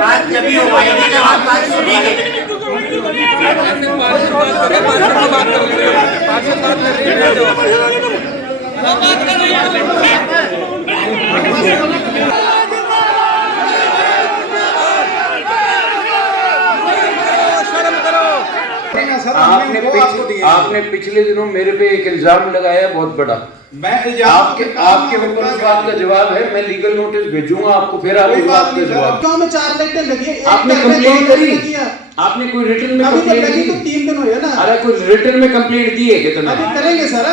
बात जब भी हो पाएगी जब आप बात सुनेंगे। आपने पिछले दिनों मेरे पे एक इल्जाम लगाया है बहुत बड़ा। आपके ऊपर उस बात का जवाब है, मैं लीगल नोटिस भेजूंगा आपको, फिर आप उस बात का जवाब। क्यों में 4 लाइटें लगी? आपने कंप्लेंट करी? आपने कोई रिटर्न में कंप्लेंट दी? तो 3 दिन हुए ना। अरे कोई रिटर्न में कंप्लेंट दी है कितना? अभी करेंगे सर,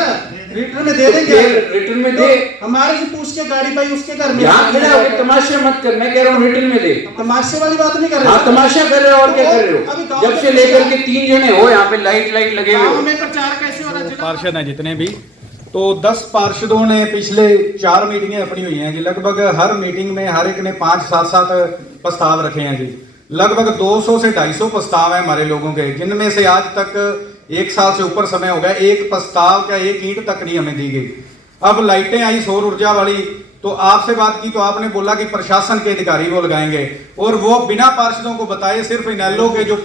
रिटर्न में दे देंगे। रिटर्न में दे, हमारे से पूछ के गाड़ी भाई उसके घर में। यहाँ खड़े होके तमाशा मत कर, मैं कह रहा हूँ रिटर्न में दे। तमाशे वाली बात नहीं कर रहे। हाँ तमाशा कर रहे हो और क्या कर रहे हो? जब से लेकर के 3 जने हो यहाँ पे लाइट लगे हुए हो। प्रचार कैसे हो रहा है? पार्षद हैं जितने भी, तो 10 पार्षदों ने पिछले 4 मीटिंगें अपनी हुई हैं जी। लगभग हर मीटिंग में हर एक ने 5-7 प्रस्ताव रखे हैं जी। लगभग 200 से 250 प्रस्ताव हैं हमारे लोगों के, जिनमें से आज तक 1 साल से ऊपर समय हो गया, एक प्रस्ताव क्या एक ईंट तक नहीं हमें दी गई। अब लाइटें आई सौर ऊर्जा वाली, तो आपसे बात की तो आपने बोला कि प्रशासन के अधिकारी वो लगाएंगे, और वो बिना पार्षदों को बताए सिर्फ इनेलो के जो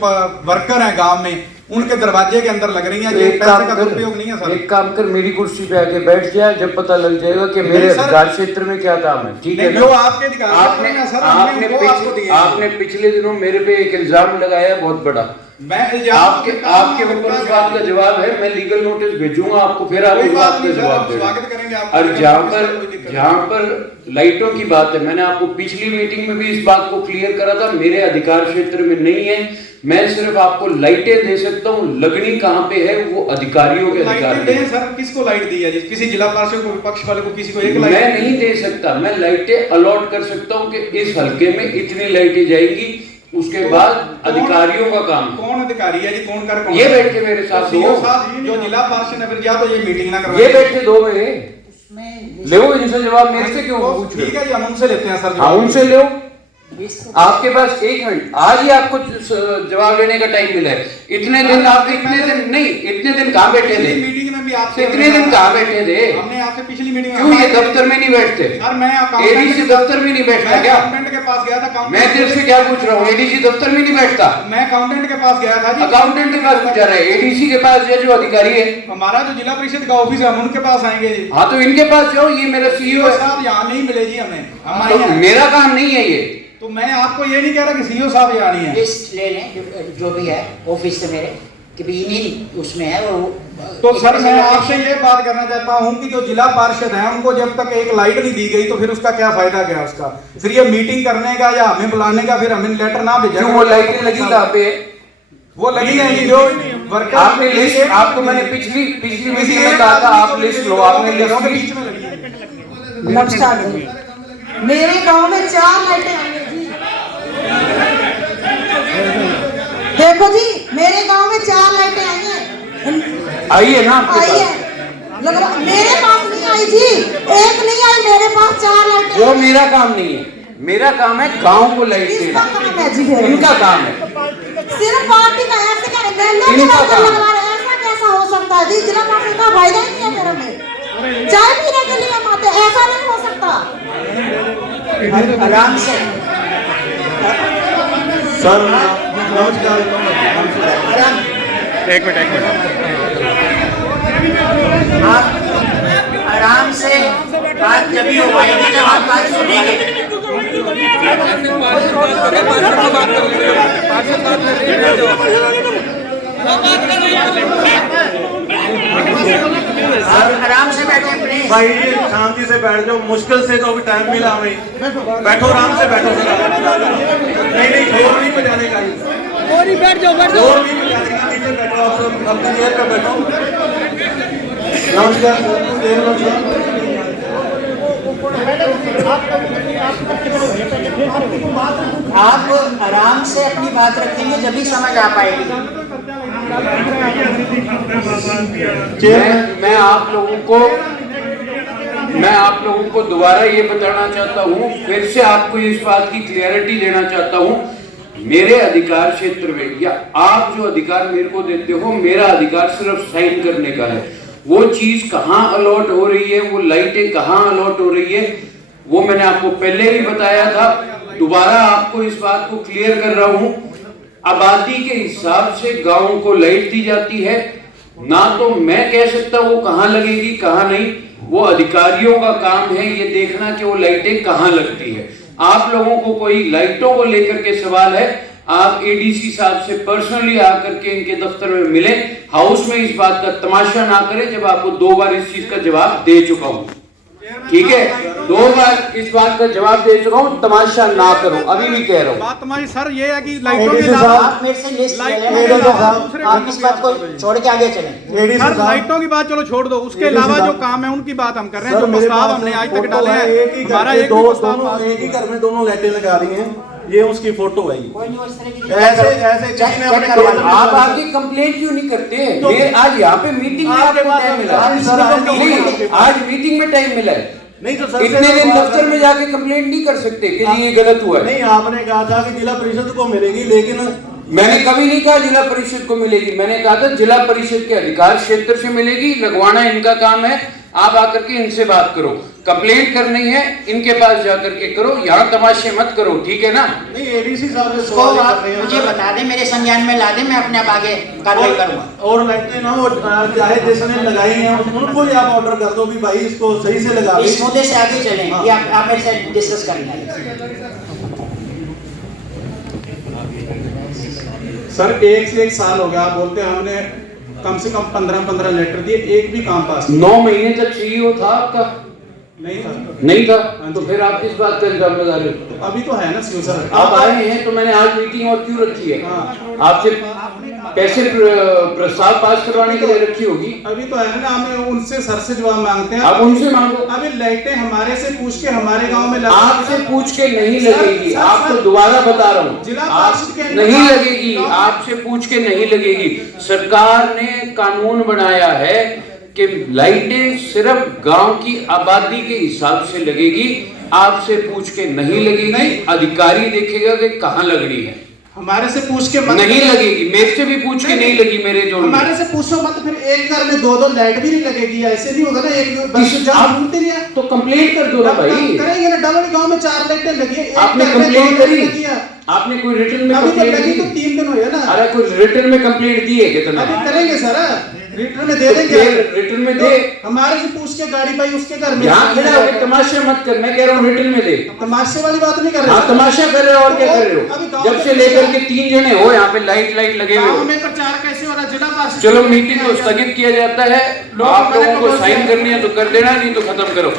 वर्कर हैं गांव में उनके दरवाजे के अंदर लग रही हैं। ये पैसे का दुरुपयोग नहीं है सर। एक काम कर, मेरी कुर्सी पे आके बैठ जा, जब पता लग जाएगा कि मेरे अधिकार क्षेत्र में क्या काम है, ठीक है? जो आपके अधिकार आपने पिछले दिनों मेरे पे एक इल्जाम लगाया है बहुत बड़ा। आपके ऊपर उस बात का जवाब है, मैं लीगल नोटिस भेजूंगा आपको, फिर आप उस बात का जवाब देंगे। और जहाँ पर लाइटों की बात है, मैंने आपको पिछली मीटिंग में भी इस बात को क्लियर करा था, मेरे अधिकार क्षेत्र में नहीं है। मैं सिर्फ आपको लाइटें दे सकता हूँ, लगनी कहाँ पे है वो अधिकारियों के अधिकार में। सर किसको लाइट दी है? किसी जिला पार्षद को, विपक्ष वाले को, किसी को एक लाइट? मैं नहीं दे सकता, मैं लाइटें अलॉट कर सकता हूँ कि इस हल्के में इतनी लाइटें जाएंगी, उसके बाद अधिकारियों का काम। कौन अधिकारी है जी? कौन कर? ये बैठ के मेरे साथ जो जिला पार्षद है, फिर या तो ये मीटिंग ना करवाए। ये बैठ के 2 बजे ले इनसे जवाब, मेरे से क्यों पूछ रहे? ठीक है जी, हम उनसे लेते हैं सर। हाँ उनसे लो। आपके पास 1 मिनट, आज ही आपको जवाब देने का टाइम मिला है। इतने दिन आप इतने दिन कहाँ बैठे थे? मीटिंग में भी आपसे इतने दिन कहाँ बैठे थे? हमने आपसे पिछली मीटिंग में। क्यों ये दफ्तर में नहीं बैठते? सर मैं एडीसी दफ्तर में नहीं बैठता क्या? अकाउंटेंट के पास गया था। मैं तेरे से क्या पूछ रहा हूँ? एडीसी दफ्तर में नहीं बैठता? मैं अकाउंटेंट के पास गया था जी। अकाउंटेंट के पास पूछा रहा है, एडीसी के पास जो अधिकारी है, हमारा जो जिला परिषद का ऑफिस है, हम उनके पास आएंगे जी। हाँ तो इनके पास जाओ, ये मेरा सीईओ साहब यहाँ नहीं मिले जी हमें। तो मेरा काम नहीं है ये। तो मैं आपको ये नहीं कह रहा कि सीईओ साहब यहाँ नहीं है। लिस्ट ले लें जो भी है ऑफिस से मेरे कि भी इन्हीं उसमें है वो। तो सर मैं आपसे ये बात करना चाहता हूँ कि जो जिला पार्षद हैं उनको जब तक एक लाइट नहीं दी गई तो फिर उसका क्या फायदा क्या उसका? फिर ये मीटिंग करने का या हमें बुलाने का, फिर हमें लेटर ना भेजा। वो लाइटें लगी कहाँ पे? वो लगी है जो वर्कर। आपने लिस्ट, आपको मैंने पिछली मीटिंग में कहा था आप लिस्ट लो, आपने लिस्ट बीच में लगी। नमस्कार जी, मेरे गांव में 4 लाइटें आई हैं जी। देखो जी, मेरे गांव में 4 लाइटें आई हैं। आई है ना आपके आई है, पास? मेरे पास नहीं आई जी, एक नहीं आई, मेरे पास 4 लाइटें। वो मेरा काम नहीं है, मेरा काम है गांव को लाइट देना। किसका काम है जी? इनका काम है। सिर्फ पार्टी का ऐसे क्या ऐसा कैसा हो सकता है जी? जिला पार्टी का फायदा ही नहीं है मेरे में। चाय पीने के लिए माते, ऐसा नहीं हो सकता। आराम से सर नमस्कार। एक मिनट आप आराम से बात जब भी हो पाएगी जब आप बात सुनेंगे। आराम से बैठे प्लीज भाई, शांति से बैठ जाओ। मुश्किल से तो अभी टाइम मिला हमें। बैठो आराम से बैठो सर। नहीं जोर नहीं बजाने का, बैठ जाओ जोर नहीं बजाने का। नीचे बैठो, आप सब अपनी चेयर पे बैठो। नमस्कार। आप आराम से अपनी बात रखेंगे जब भी समझ आ पाएगी। मैं आप लोगों को दोबारा ये बताना चाहता हूँ, फिर से आपको इस बात की क्लियरिटी देना चाहता हूँ। मेरे अधिकार क्षेत्र में या आप जो अधिकार मेरे को देते हो, मेरा अधिकार सिर्फ साइन करने का है। वो चीज कहाँ अलॉट हो रही है, वो लाइटें कहाँ अलॉट हो रही है, वो मैंने आपको पहले भी बताया था। दोबारा आपको इस बात को क्लियर कर रहा हूं, आबादी के हिसाब से गांवों को लाइट दी जाती है। ना तो मैं कह सकता वो कहां लगेगी कहां नहीं, वो अधिकारियों का काम है ये देखना कि वो लाइटें कहां लगती है। आप लोगों को कोई लाइटों को लेकर के सवाल है, आप एडीसी साहब से पर्सनली आकर के इनके दफ्तर में मिलें, हाउस में इस बात का तमाशा ना करें जब आपको 2 बार इस चीज का जवाब दे चुका हूं। ठीक है, 2 बार इस बात का जवाब दे चुका हूं, तमाशा ना करो, अभी भी कह रहा हूं। बात तुम्हारी सर ये है कि लाइटों के ADC अलावा साहब, आप मेरे से लिस्ट लाइट- ले लें, मेरे आप साहब, आप इस बात को छोड़ के आगे चलें। सर लाइटों की बात चलो छोड़ दो, उसके अलावा जो काम है उनकी बात हम कर रहे हैं। जो प्रस्ताव हमने आज तक डाले हैं, हमारा एक भी प्रस्ताव पास एक ही घर में दोनों लाइटें लगा रही हैं, ये उसकी फोटो है। कोई नहीं उस तरह की ऐसे किसी ने अपने खेत में आप आगे कंप्लेंट क्यों नहीं करते? ये आज यहाँ पे मीटिंग में आपको टाइम मिला नहीं, आज मीटिंग में टाइम मिला है। नहीं तो सर इतने दिन दफ्तर में जाके कंप्लेंट नहीं कर सकते कि ये गलत हुआ है। नहीं, आपने कहा था कि जिला परिषद को मिलेगी, लेकिन मैंने कभी नहीं कहा जिला परिषद को मिलेगी, मैंने कहा था जिला परिषद के अधिकार क्षेत्र से मिलेगी, लगवाना इनका काम है। आप आकर के इनसे बात करो, कंप्लेंट करनी है इनके पास जाकर के करो, यहाँ तमाशे मत करो, ठीक है ना? नहीं एडीसी साहब से उसको सवाल कर आप रहे हैं मुझे बता दें, मेरे संज्ञान में ला दें, मैं अपने आप आगे कार्रवाई करूंगा। और लाइटें ना वो चाहे जिसने लगाई हैं उनको ही आप ऑर्डर कर दो कि भाई इसको सही से लगा इस दें। मुद्दे से आगे चलें, ये आप मेरे से डिस्कस कर लें। सर 1 से 1 साल हो गया, आप बोलते हैं हमने कम से कम 15 लेटर दिए, एक भी काम पास 9 महीने तक सीईओ था आपका? नहीं था। नहीं था, तो फिर आप किस बात का इल्जाम लगा रहे हो? तो अभी तो है ना सीओ सर, आप आए हैं तो मैंने आज मीटिंग और क्यों रखी है? हाँ। आपसे कैसे प्रस्ताव पास करवाने के लिए रखी होगी? अभी तो है ना, हमें उनसे सर से जवाब मांगते हैं। आप उनसे मांगो। अभी लाइटें हमारे से पूछ के हमारे गांव में लगा, आपसे पूछ के नहीं सर, लगेगी, सर, आपको सर, दोबारा बता रहा हूँ, जिला आप परिषद के नहीं लगेगी, आपसे पूछ के नहीं लगेगी। सरकार ने कानून बनाया है कि लाइटें सिर्फ गांव की आबादी के हिसाब से लगेगी, आपसे पूछ के नहीं लगेगी। अधिकारी देखेगा कि कहाँ लगनी है, हमारे से पूछ के मत, नहीं लगेगी। मेरे से भी पूछ के नहीं लगी मेरे जोड़ में। हमारे से पूछो मत, फिर एक घर में 2 लाइट भी नहीं लगेगी, ऐसे नहीं होगा ना। एक बस आप- जहाँ ढूंढते नहीं है, तो कंप्लेंट कर दो ना भाई। करेंगे ना। डबल गांव में 4 लाइटें लगी है, एक आपने घर में 2 कंप्लेंट लाइटें करी? लगी है। आपने कोई रिटर्न में अभी तो कंप्लेंट लगी दी? तो 3 दिन हुए ना। अरे कोई रिटर्न में कंप्लेंट दी है कितना? अभी करेंगे सर, रिटर्न में दे देंगे। रिटर्न में तो दे। हमारे से पूछ के गाड़ी पाई उसके घर में। यहाँ खड़े होकर तमाशे मत कर, मैं कह रहा हूँ रिटर्न में दे। तमाशे वाली बात नहीं कर रहे। हाँ तमाशा कर रहे हो और क्या कर रहे अभी हो? गाँव जब में से लेकर के 3 जने हो यहाँ पे लाइट लगे हुए गाँव हो। में प्रचार कैसे हो रहा है? जिला पार्षद चलो मीटिंग को स्थगित किया जाता है, आप लोगों को साइन करनी है तो कर देना, नहीं तो खत्म करो।